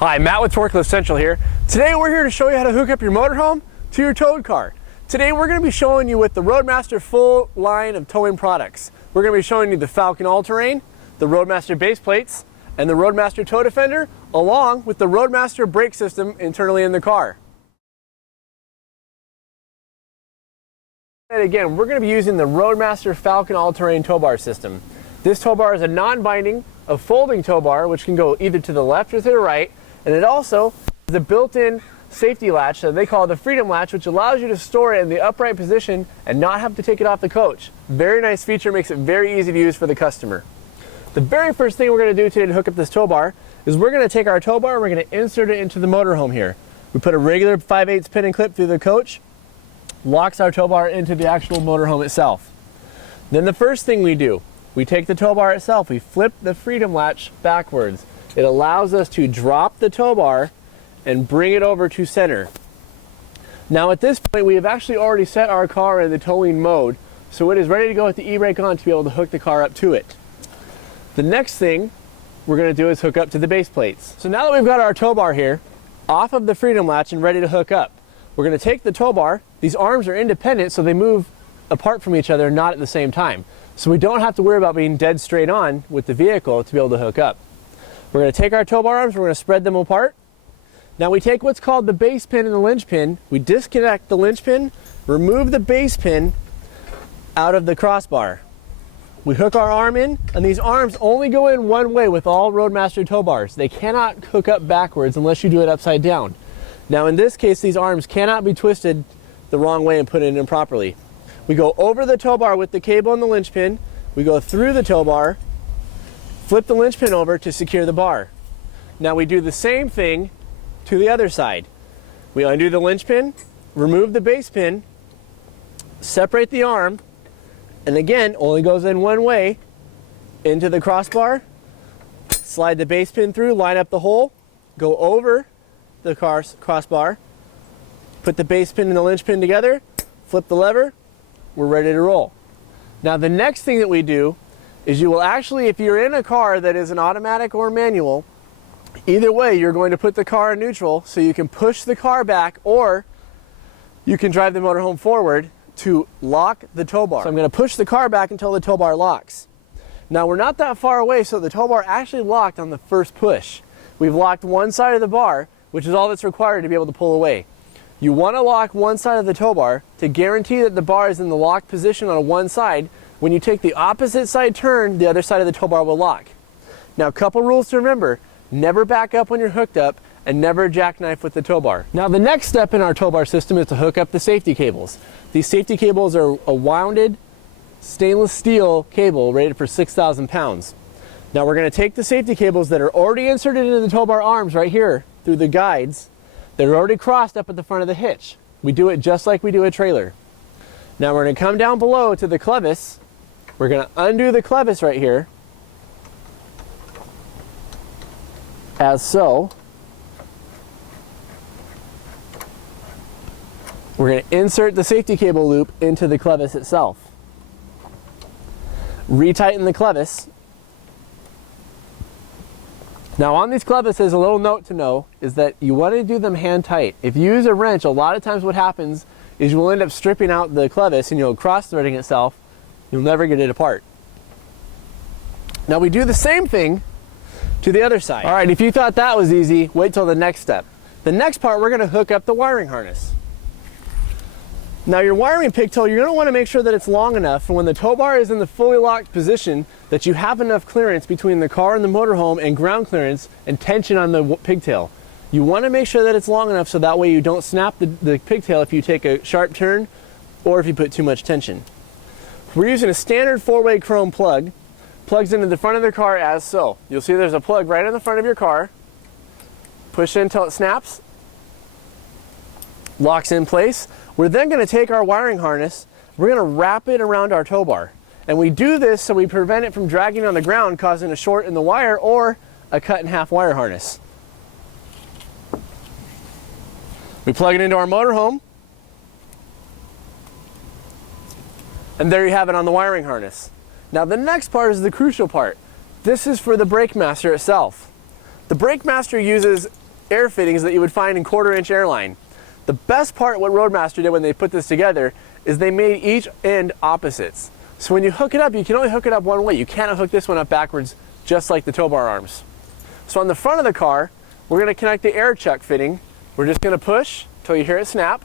Hi, Matt with Torklift Central here. Today we're here to show you how to hook up your motorhome to your towed car. Today we're going to be showing you with the Roadmaster full line of towing products. We're going to be showing you the Falcon All-Terrain, the Roadmaster Baseplates, and the Roadmaster Tow Defender, along with the Roadmaster brake system internally in the car. And again, we're going to be using the Roadmaster Falcon All-Terrain Towbar system. This tow bar is a non-binding, a folding tow bar which can go either to the left or to the right, and it also has a built-in safety latch that they call the Freedom Latch, which allows you to store it in the upright position and not have to take it off the coach. Very nice feature, makes it very easy to use for the customer. The very first thing we're going to do today to hook up this tow bar is we're going to take our tow bar and we're going to insert it into the motorhome here. We put a regular 5/8 pin and clip through the coach, locks our tow bar into the actual motorhome itself. Then the first thing we do, we take the tow bar itself, we flip the Freedom Latch backwards. It allows us to drop the tow bar and bring it over to center. Now at this point we have actually already set our car in the towing mode, so it is ready to go with the e-brake on to be able to hook the car up to it. The next thing we're going to do is hook up to the base plates. So now that we've got our tow bar here off of the Freedom Latch and ready to hook up, we're going to take the tow bar. These arms are independent, so they move apart from each other, not at the same time. So we don't have to worry about being dead straight on with the vehicle to be able to hook up. We're going to take our tow bar arms, we're going to spread them apart. Now we take what's called the base pin and the linch pin, we disconnect the linch pin, remove the base pin out of the crossbar. We hook our arm in, and these arms only go in one way with all Roadmaster tow bars. They cannot hook up backwards unless you do it upside down. Now in this case, these arms cannot be twisted the wrong way and put in improperly. We go over the tow bar with the cable and the linch pin, we go through the tow bar, flip the linch pin over to secure the bar. Now we do the same thing to the other side. We undo the linch pin, remove the base pin, separate the arm, and again, only goes in one way, into the crossbar, slide the base pin through, line up the hole, go over the crossbar, put the base pin and the linch pin together, flip the lever, we're ready to roll. Now the next thing that we do is you will actually, if you're in a car that is an automatic or manual, either way you're going to put the car in neutral so you can push the car back, or you can drive the motorhome forward to lock the tow bar. So I'm going to push the car back until the tow bar locks. Now we're not that far away, so the tow bar actually locked on the first push. We've locked one side of the bar, which is all that's required to be able to pull away. You want to lock one side of the tow bar to guarantee that the bar is in the locked position on one side. When you take the opposite side turn, the other side of the tow bar will lock. Now a couple rules to remember: never back up when you're hooked up, and never jackknife with the tow bar. Now the next step in our tow bar system is to hook up the safety cables. These safety cables are a wounded stainless steel cable rated for 6,000 pounds. Now we're going to take the safety cables that are already inserted into the tow bar arms right here through the guides that are already crossed up at the front of the hitch. We do it just like we do a trailer. Now we're going to come down below to the clevis. We're going to undo the clevis right here, as so. We're going to insert the safety cable loop into the clevis itself. Retighten the clevis. Now on these clevises, a little note to know is that you want to do them hand tight. If you use a wrench, a lot of times what happens is you will end up stripping out the clevis and you'll cross-threading itself. You'll never get it apart. Now we do the same thing to the other side. All right, if you thought that was easy, wait till the next step. The next part, we're going to hook up the wiring harness. Now your wiring pigtail, you're going to want to make sure that it's long enough for when the tow bar is in the fully locked position that you have enough clearance between the car and the motorhome and ground clearance and tension on the pigtail. You want to make sure that it's long enough so that way you don't snap the pigtail if you take a sharp turn or if you put too much tension. We're using a standard 4-way chrome plug. Plugs into the front of the car as so. You'll see there's a plug right in the front of your car. Push in until it snaps. Locks in place. We're then going to take our wiring harness, we're going to wrap it around our tow bar. And we do this so we prevent it from dragging on the ground, causing a short in the wire or a cut in half wire harness. We plug it into our motorhome, and there you have it on the wiring harness. Now the next part is the crucial part. This is for the Brakemaster itself. The Brakemaster uses air fittings that you would find in 1/4-inch airline. The best part what Roadmaster did when they put this together is they made each end opposites. So when you hook it up, you can only hook it up one way. You cannot hook this one up backwards, just like the Towbar arms. So on the front of the car, we're going to connect the air chuck fitting. We're just going to push until you hear it snap.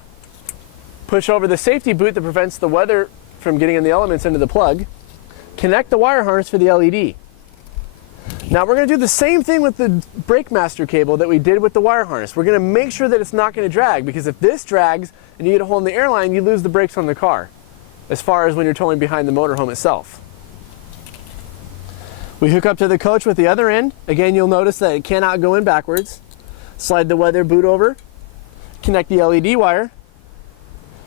Push over the safety boot that prevents the weather from getting in the elements into the plug. Connect the wire harness for the LED. Now we're going to do the same thing with the Bakemaster cable that we did with the wire harness. We're going to make sure that it's not going to drag, because if this drags and you get a hole in the airline, you lose the brakes on the car, as far as when you're towing behind the motorhome itself. We hook up to the coach with the other end. Again, you'll notice that it cannot go in backwards. Slide the weather boot over, connect the LED wire,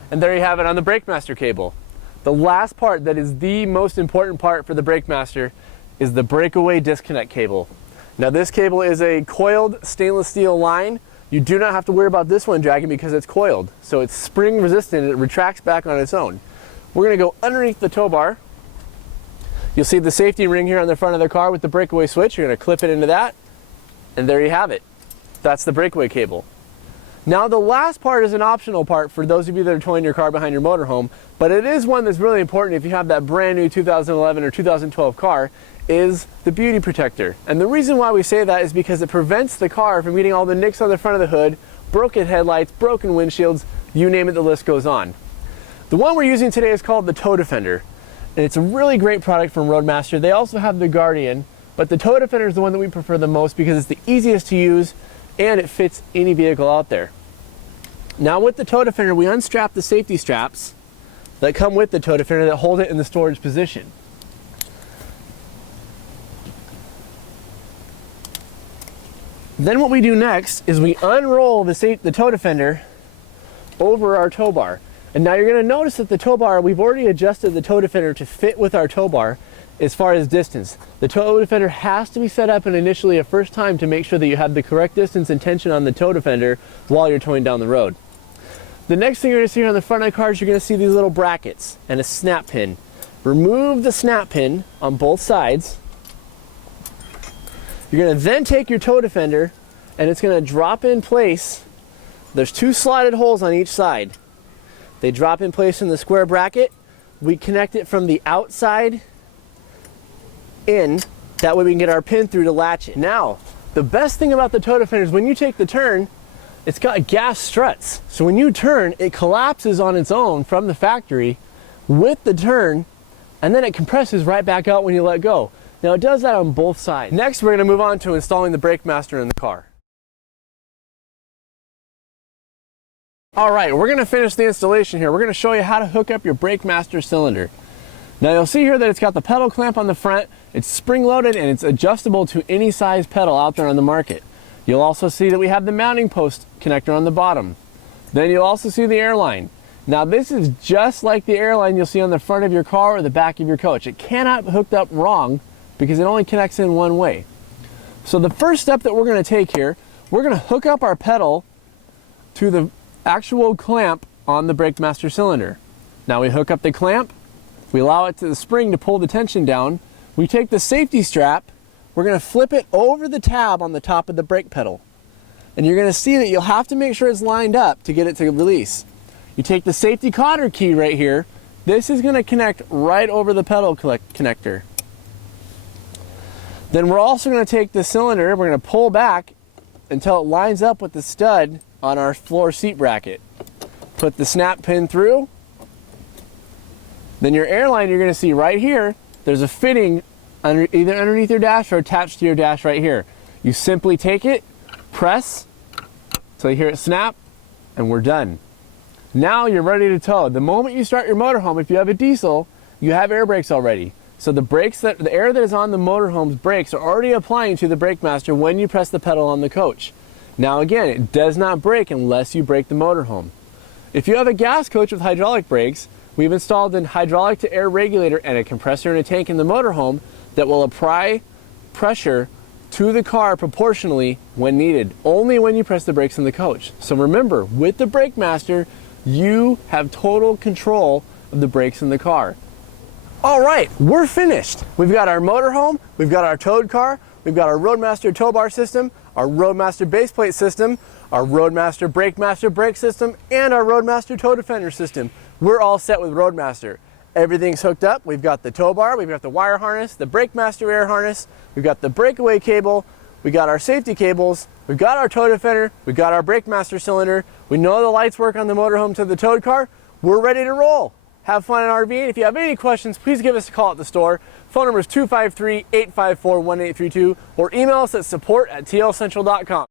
and there you have it on the Bakemaster cable. The last part that is the most important part for the Bakemaster is the breakaway disconnect cable. Now this cable is a coiled stainless steel line. You do not have to worry about this one dragging because it's coiled. So it's spring resistant and it retracts back on its own. We're going to go underneath the tow bar. You'll see the safety ring here on the front of the car with the breakaway switch. You're going to clip it into that, and there you have it. That's the breakaway cable. Now the last part is an optional part for those of you that are towing your car behind your motorhome, but it is one that's really important if you have that brand new 2011 or 2012 car, is the beauty protector. And the reason why we say that is because it prevents the car from getting all the nicks on the front of the hood, broken headlights, broken windshields, you name it, the list goes on. The one we're using today is called the Tow Defender, and it's a really great product from Roadmaster. They also have the Guardian, but the Tow Defender is the one that we prefer the most because it's the easiest to use and it fits any vehicle out there. Now with the Tow Defender, we unstrap the safety straps that come with the Tow Defender that hold it in the storage position. Then what we do next is we unroll the Tow Defender over our tow bar. And now you're going to notice that the tow bar, we've already adjusted the Tow Defender to fit with our tow bar as far as distance. The Tow Defender has to be set up initially a first time to make sure that you have the correct distance and tension on the Tow Defender while you're towing down the road. The next thing you're going to see here on the front of the car is you're going to see these little brackets and a snap pin. Remove the snap pin on both sides. You're going to then take your Tow Defender and it's going to drop in place. There's two slotted holes on each side. They drop in place in the square bracket. We connect it from the outside in. That way we can get our pin through to latch it. Now, the best thing about the Tow Defender is when you take the turn, it's got gas struts. So when you turn, it collapses on its own from the factory with the turn, and then it compresses right back out when you let go. Now it does that on both sides. Next, we're going to move on to installing the Bakemaster in the car. All right, we're going to finish the installation here. We're going to show you how to hook up your Bakemaster cylinder. Now you'll see here that it's got the pedal clamp on the front, it's spring loaded, and it's adjustable to any size pedal out there on the market. You'll also see that we have the mounting post connector on the bottom. Then you'll also see the airline. Now this is just like the airline you'll see on the front of your car or the back of your coach. It cannot be hooked up wrong because it only connects in one way. So the first step that we're going to take here, we're going to hook up our pedal to the actual clamp on the Bakemaster cylinder. Now we hook up the clamp, we allow it to the spring to pull the tension down, we take the safety strap, we're going to flip it over the tab on the top of the brake pedal. And you're going to see that you'll have to make sure it's lined up to get it to release. You take the safety cotter key right here, this is going to connect right over the pedal connector. Then we're also going to take the cylinder, we're going to pull back until it lines up with the stud on our floor seat bracket. Put the snap pin through. Then your airline, you're going to see right here, there's a fitting either underneath your dash or attached to your dash right here. You simply take it, press, till you hear it snap, and we're done. Now you're ready to tow. The moment you start your motorhome, if you have a diesel, you have air brakes already. So the air that is on the motorhome's brakes are already applying to the Bakemaster when you press the pedal on the coach. Now again, it does not brake unless you brake the motorhome. If you have a gas coach with hydraulic brakes, we've installed a hydraulic to air regulator and a compressor and a tank in the motorhome that will apply pressure to the car proportionally when needed, only when you press the brakes in the coach. So remember, with the Bakemaster, you have total control of the brakes in the car. All right, we're finished. We've got our motorhome, we've got our towed car, we've got our Roadmaster Towbar system, our Roadmaster Baseplate system, our Roadmaster Brakemaster brake system, and our Roadmaster Tow Defender system. We're all set with Roadmaster. Everything's hooked up. We've got the tow bar, we've got the wire harness, the Brakemaster air harness, we've got the breakaway cable, we got our safety cables, we've got our Tow Defender, we've got our Brakemaster cylinder, we know the lights work on the motorhome to the towed car. We're ready to roll. Have fun in RVing. If you have any questions, please give us a call at the store. Phone number is 253-854-1832 or email us at support@tlcentral.com.